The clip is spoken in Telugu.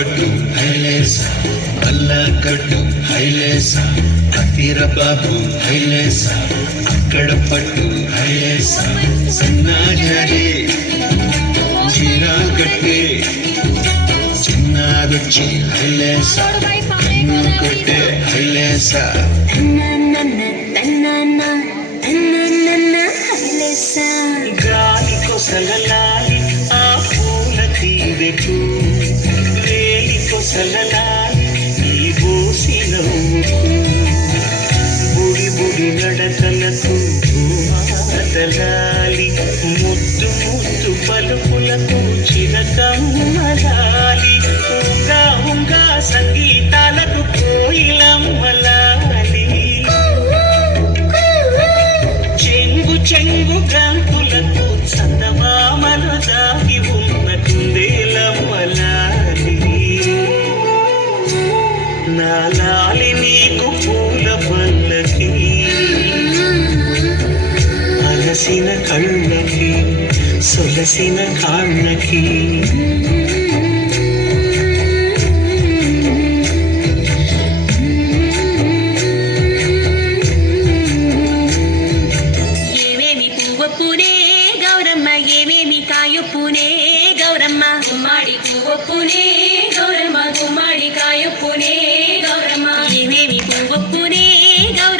పట్టు హైలేస నల్ల కట్టు హైలేస కత్తిర బాబు హైలేస అక్కడ పట్టు హైలేస సన్నాజారి చీరా కట్టే చిన్నారొచ్చి హైలేస కన్ను కొట్టే హైలేస గాలి కొసలలాలి ఆ పూల తీరెకు వేలి కొసలలాలి ఈ బోసి నవ్వుకు బుడి బుడి నడకలకు మాటలాలి ముద్దు ముద్దు పలుకులకు చిరకమ్మలాలి ఉంగా ఉంగా సంగీతాలకు కోయిలమ్మలాలి చెంగు చెంగు గంతులకు చందమామలు దాగి ఉన్న కుందేలమ్మలాలి నా లాలి నీకు పూల పల్లకి అలసిన కళ్ళకి సొలసిన కాళ్ళకి పువ్వొప్పునే గౌరమ్మ ఏమేమి కాయొప్పునే గౌరమ్మ గుమ్మాడి పువ్వొప్పునే గౌరమ్మ గుమ్మాడి కాయొప్పునే గౌరమ్మ ఏమేమి పువ్వొప్పునే గౌరమ్మ